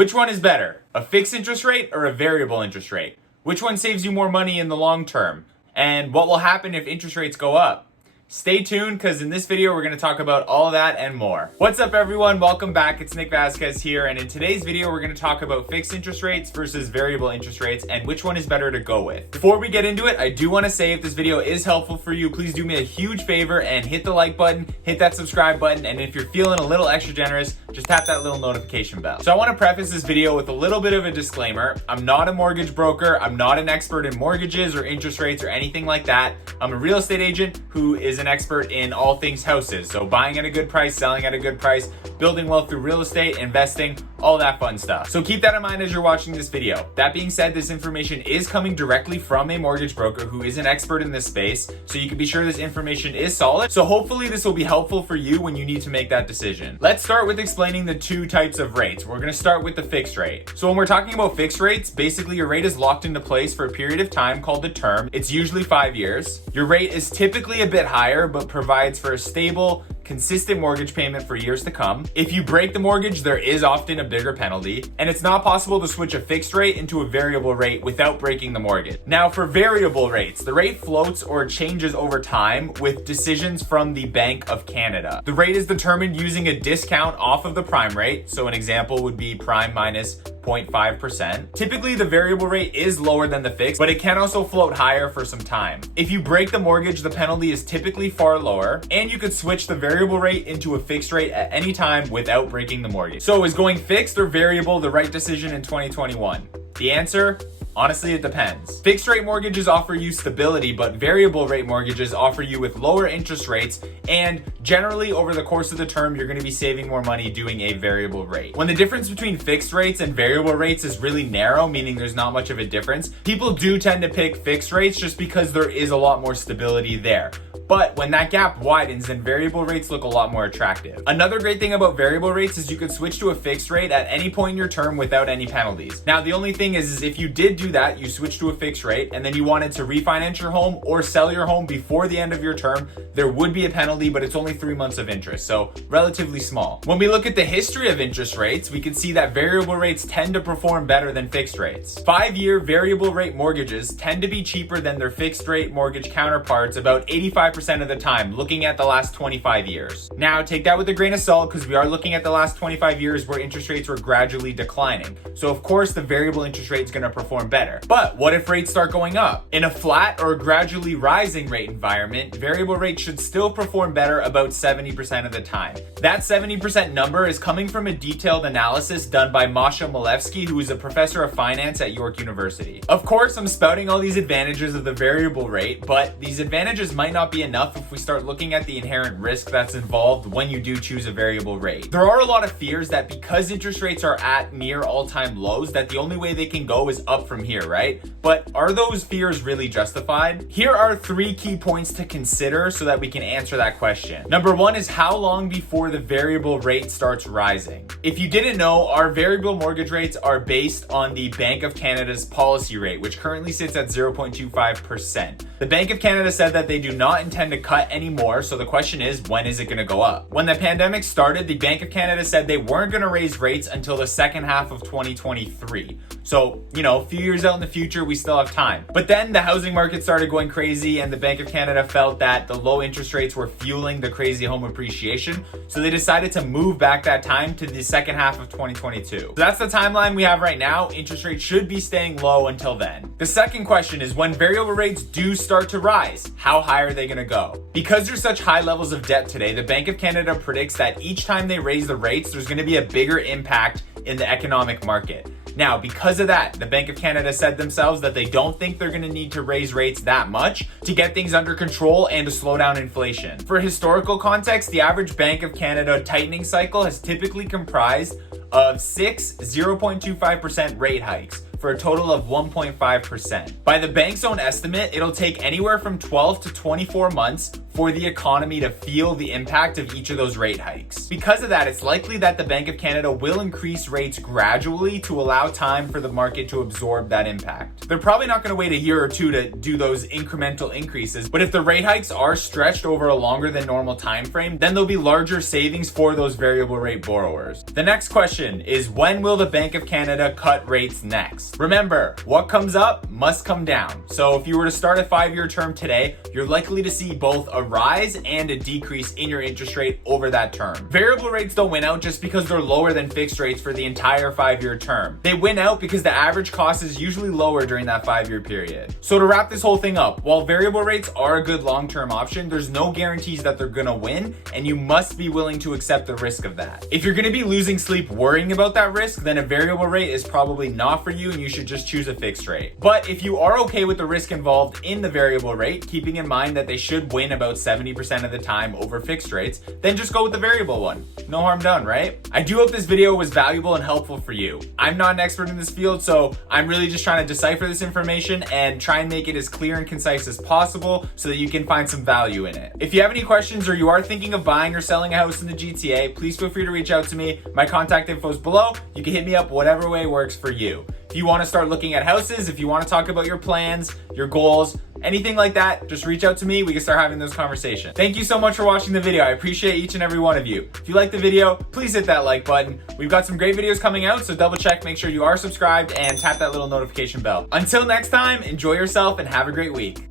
Which one is better, a fixed interest rate or a variable interest rate? Which one saves you more money in the long term? And what will happen if interest rates go up? Stay tuned, because in this video, we're going to talk about all that and more. What's up, everyone? Welcome back. It's Nick Vazquez here. And in today's video, we're going to talk about fixed interest rates versus variable interest rates and which one is better to go with. Before we get into it, I do want to say if this video is helpful for you, please do me a huge favor and hit the like button, hit that subscribe button. And if you're feeling a little extra generous, just tap that little notification bell. So I want to preface this video with a little bit of a disclaimer. I'm not a mortgage broker. I'm not an expert in mortgages or interest rates or anything like that. I'm a real estate agent who is an expert in all things houses. So buying at a good price, selling at a good price, building wealth through real estate, investing, all that fun stuff. So keep that in mind as you're watching this video. That being said, this information is coming directly from a mortgage broker who is an expert in this space. So you can be sure this information is solid. So hopefully this will be helpful for you when you need to make that decision. Let's start with explaining the two types of rates. We're going to start with the fixed rate. So when we're talking about fixed rates, basically your rate is locked into place for a period of time called the term. It's usually 5 years. Your rate is typically a bit higher, but provides for a stable, consistent mortgage payment for years to come. If you break the mortgage, there is often a bigger penalty, and it's not possible to switch a fixed rate into a variable rate without breaking the mortgage. Now, for variable rates, the rate floats or changes over time with decisions from the Bank of Canada. The rate is determined using a discount off of the prime rate. So an example would be prime minus 0.5%. Typically, the variable rate is lower than the fixed, but it can also float higher for some time. If you break the mortgage, the penalty is typically far lower, and you could switch the variable rate into a fixed rate at any time without breaking the mortgage. So is going fixed or variable the right decision in 2021? The answer? Honestly, it depends. Fixed rate mortgages offer you stability, but variable rate mortgages offer you with lower interest rates, and generally over the course of the term, you're going to be saving more money doing a variable rate. When the difference between fixed rates and variable rates is really narrow, meaning there's not much of a difference, people do tend to pick fixed rates just because there is a lot more stability there. But when that gap widens, then variable rates look a lot more attractive. Another great thing about variable rates is you could switch to a fixed rate at any point in your term without any penalties. Now, the only thing is if you did do that, you switch to a fixed rate, and then you wanted to refinance your home or sell your home before the end of your term, there would be a penalty, but it's only 3 months of interest, so relatively small. When we look at the history of interest rates, we can see that variable rates tend to perform better than fixed rates. 5-year variable rate mortgages tend to be cheaper than their fixed rate mortgage counterparts about 85% of the time, looking at the last 25 years. Now, take that with a grain of salt, because we are looking at the last 25 years where interest rates were gradually declining. So of course, the variable interest rate is going to perform better. But what if rates start going up? In a flat or gradually rising rate environment, variable rates should still perform better about 70% of the time. That 70% number is coming from a detailed analysis done by Masha Malevsky, who is a professor of finance at York University. Of course, I'm spouting all these advantages of the variable rate, but these advantages might not be enough if we start looking at the inherent risk that's involved when you do choose a variable rate. There are a lot of fears that because interest rates are at near all-time lows, that the only way they can go is up from here, right? But are those fears really justified? Here are 3 key points to consider so that we can answer that question. Number 1 is how long before the variable rate starts rising? If you didn't know, our variable mortgage rates are based on the Bank of Canada's policy rate, which currently sits at 0.25%. The Bank of Canada said that they do not intend to cut anymore, so the question is, when is it going to go up? When the pandemic started, the Bank of Canada said they weren't going to raise rates until the second half of 2023. So, a few years out in the future, we still have time. But then the housing market started going crazy, and the Bank of Canada felt that the low interest rates were fueling the crazy home appreciation, so they decided to move back that time to the second half of 2022. So that's the timeline we have right now. Interest rates should be staying low until then. The second question is, when variable rates do start to rise, how high are they going to go? Because there's such high levels of debt today, the Bank of Canada predicts that each time they raise the rates, there's going to be a bigger impact in the economic market. Now, because of that, the Bank of Canada said themselves that they don't think they're going to need to raise rates that much to get things under control and to slow down inflation. For historical context, the average Bank of Canada tightening cycle has typically comprised of 6 0.25% rate hikes, for a total of 1.5%. By the bank's own estimate, it'll take anywhere from 12 to 24 months for the economy to feel the impact of each of those rate hikes. Because of that, it's likely that the Bank of Canada will increase rates gradually to allow time for the market to absorb that impact. They're probably not going to wait a year or two to do those incremental increases, but if the rate hikes are stretched over a longer than normal time frame, then there'll be larger savings for those variable rate borrowers. The next question is, when will the Bank of Canada cut rates next? Remember, what comes up must come down. So if you were to start a 5-year term today, you're likely to see both a rise and a decrease in your interest rate over that term. Variable rates don't win out just because they're lower than fixed rates for the entire 5-year term. They win out because the average cost is usually lower during that 5-year period. So to wrap this whole thing up, while variable rates are a good long-term option, there's no guarantees that they're gonna win, and you must be willing to accept the risk of that. If you're gonna be losing sleep worrying about that risk, then a variable rate is probably not for you and you should just choose a fixed rate. But if you are okay with the risk involved in the variable rate, keeping in mind that they should win about 70% of the time over fixed rates, then just go with the variable one. No harm done, right? I do hope this video was valuable and helpful for you. I'm not an expert in this field, so I'm really just trying to decipher this information and try and make it as clear and concise as possible so that you can find some value in it. If you have any questions or you are thinking of buying or selling a house in the GTA, please feel free to reach out to me. My contact info is below. You can hit me up whatever way works for you. If you want to start looking at houses, if you want to talk about your plans, your goals, anything like that, just reach out to me. We can start having those conversations. Thank you so much for watching the video. I appreciate each and every one of you. If you like the video, please hit that like button. We've got some great videos coming out, so double check, make sure you are subscribed, and tap that little notification bell. Until next time, enjoy yourself and have a great week.